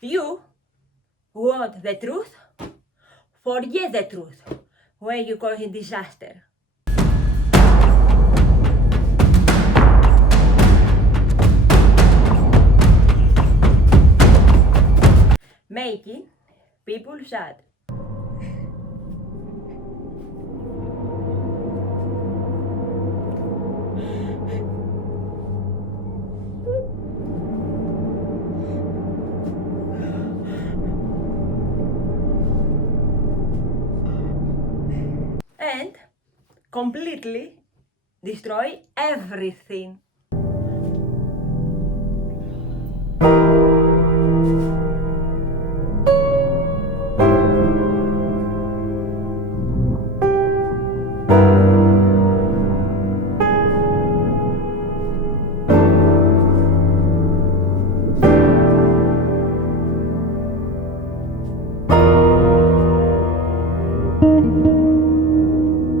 You want the truth? Forget the truth when you cause a disaster. Making people sad. And completely destroy everything.